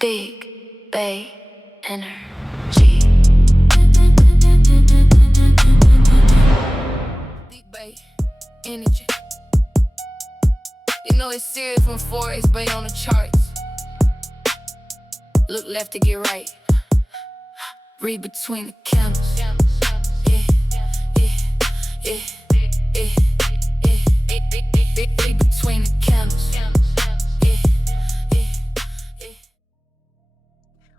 Big Bay Energy. Big Bay Energy. You know it's serious when Forex Bay on the charts. Look left to get right. Read between the candles. Yeah, yeah, yeah, yeah, yeah. Read between the candles.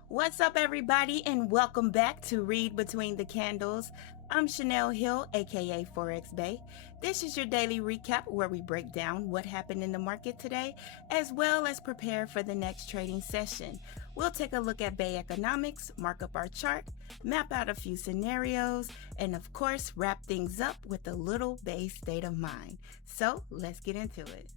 What's up, everybody, and welcome back to Read Between the Candles. I'm Chanel Hill, aka Forex Bay. This is your daily recap where we break down what happened in the market today, as well as prepare for the next trading session. We'll take a look at BaeEconomics, mark up our chart, map out a few scenarios, and of course, wrap things up with a little Bae State of Mind. So let's get into it.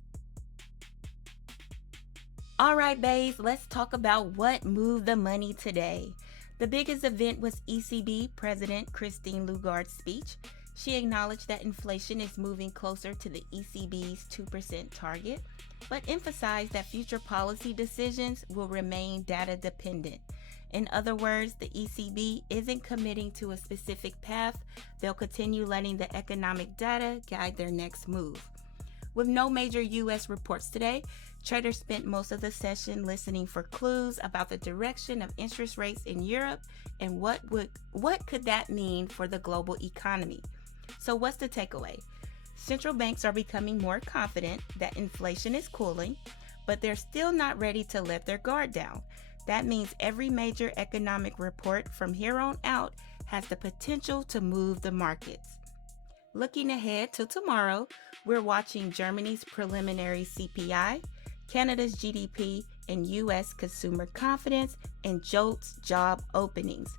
All right, Bays, let's talk about what moved the money today. The biggest event was ECB President Christine Lagarde's speech. She acknowledged that inflation is moving closer to the ECB's 2% target, but emphasized that future policy decisions will remain data dependent. In other words, the ECB isn't committing to a specific path. They'll continue letting the economic data guide their next move. With no major U.S. reports today, traders spent most of the session listening for clues about the direction of interest rates in Europe and what could that mean for the global economy. So what's the takeaway? Central banks are becoming more confident that inflation is cooling, but they're still not ready to let their guard down. That means every major economic report from here on out has the potential to move the markets. Looking ahead to tomorrow, we're watching Germany's preliminary CPI, Canada's GDP, and U.S. consumer confidence and JOLTS job openings.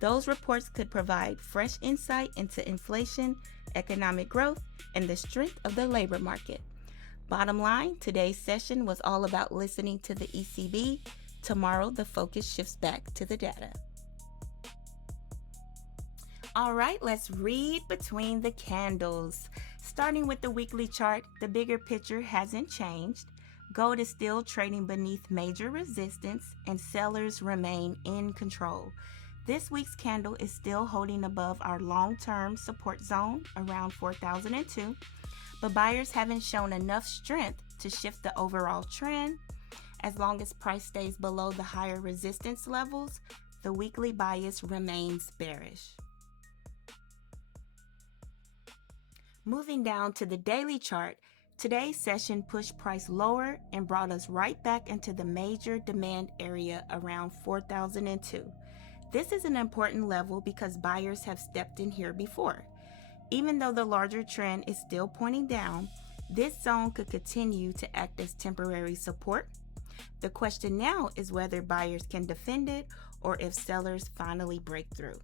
Those reports could provide fresh insight into inflation, economic growth, and the strength of the labor market. Bottom line, today's session was all about listening to the ECB. Tomorrow, the focus shifts back to the data. All right, let's read between the candles. Starting with the weekly chart, the bigger picture hasn't changed. Gold is still trading beneath major resistance and sellers remain in control. This week's candle is still holding above our long-term support zone around 4,002, but buyers haven't shown enough strength to shift the overall trend. As long as price stays below the higher resistance levels, the weekly bias remains bearish. Moving down to the daily chart, today's session pushed price lower and brought us right back into the major demand area around 4,002. This is an important level because buyers have stepped in here before. Even though the larger trend is still pointing down, this zone could continue to act as temporary support. The question now is whether buyers can defend it or if sellers finally break through.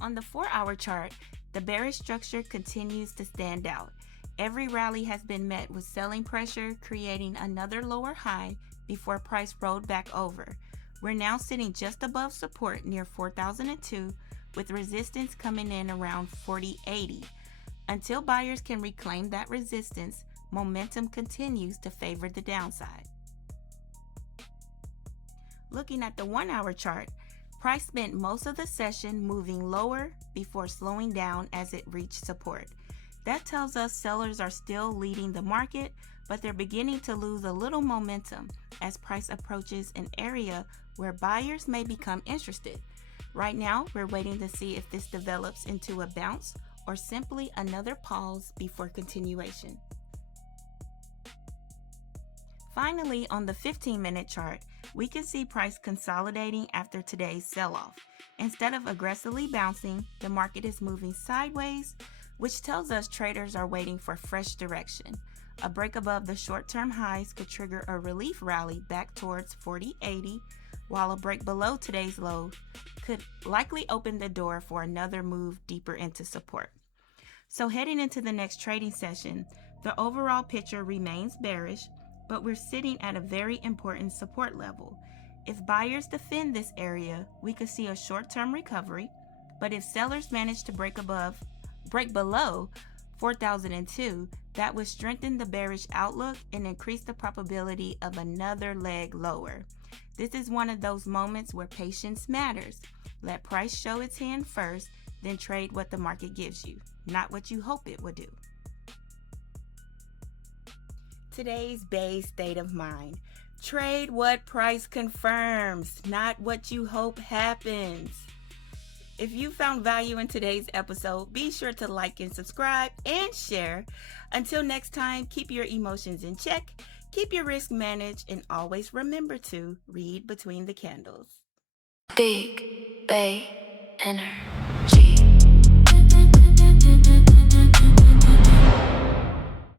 On the 4-hour chart, the bearish structure continues to stand out. Every rally has been met with selling pressure, creating another lower high before price rolled back over. We're now sitting just above support near 4,002, with resistance coming in around 4,080. Until buyers can reclaim that resistance, momentum continues to favor the downside. Looking at the 1-hour chart, price spent most of the session moving lower before slowing down as it reached support. That tells us sellers are still leading the market, but they're beginning to lose a little momentum as price approaches an area where buyers may become interested. Right now, we're waiting to see if this develops into a bounce or simply another pause before continuation. Finally, on the 15-minute chart, we can see price consolidating after today's sell-off. Instead of aggressively bouncing, the market is moving sideways, which tells us traders are waiting for fresh direction. A break above the short-term highs could trigger a relief rally back towards 40.80, while a break below today's low could likely open the door for another move deeper into support. So heading into the next trading session, the overall picture remains bearish, but we're sitting at a very important support level. If buyers defend this area, we could see a short-term recovery, but if sellers manage to break below 4,002, That would strengthen the bearish outlook and increase the probability of another leg lower. This is one of those moments where patience matters. Let price show its hand first, then trade what the market gives you, not what you hope it will do. Today's Bae State of Mind. Trade what price confirms, not what you hope happens. If you found value in today's episode, be sure to like and subscribe and share. Until next time, keep your emotions in check, keep your risk managed, and always remember to read between the candles. Big Bay Inner.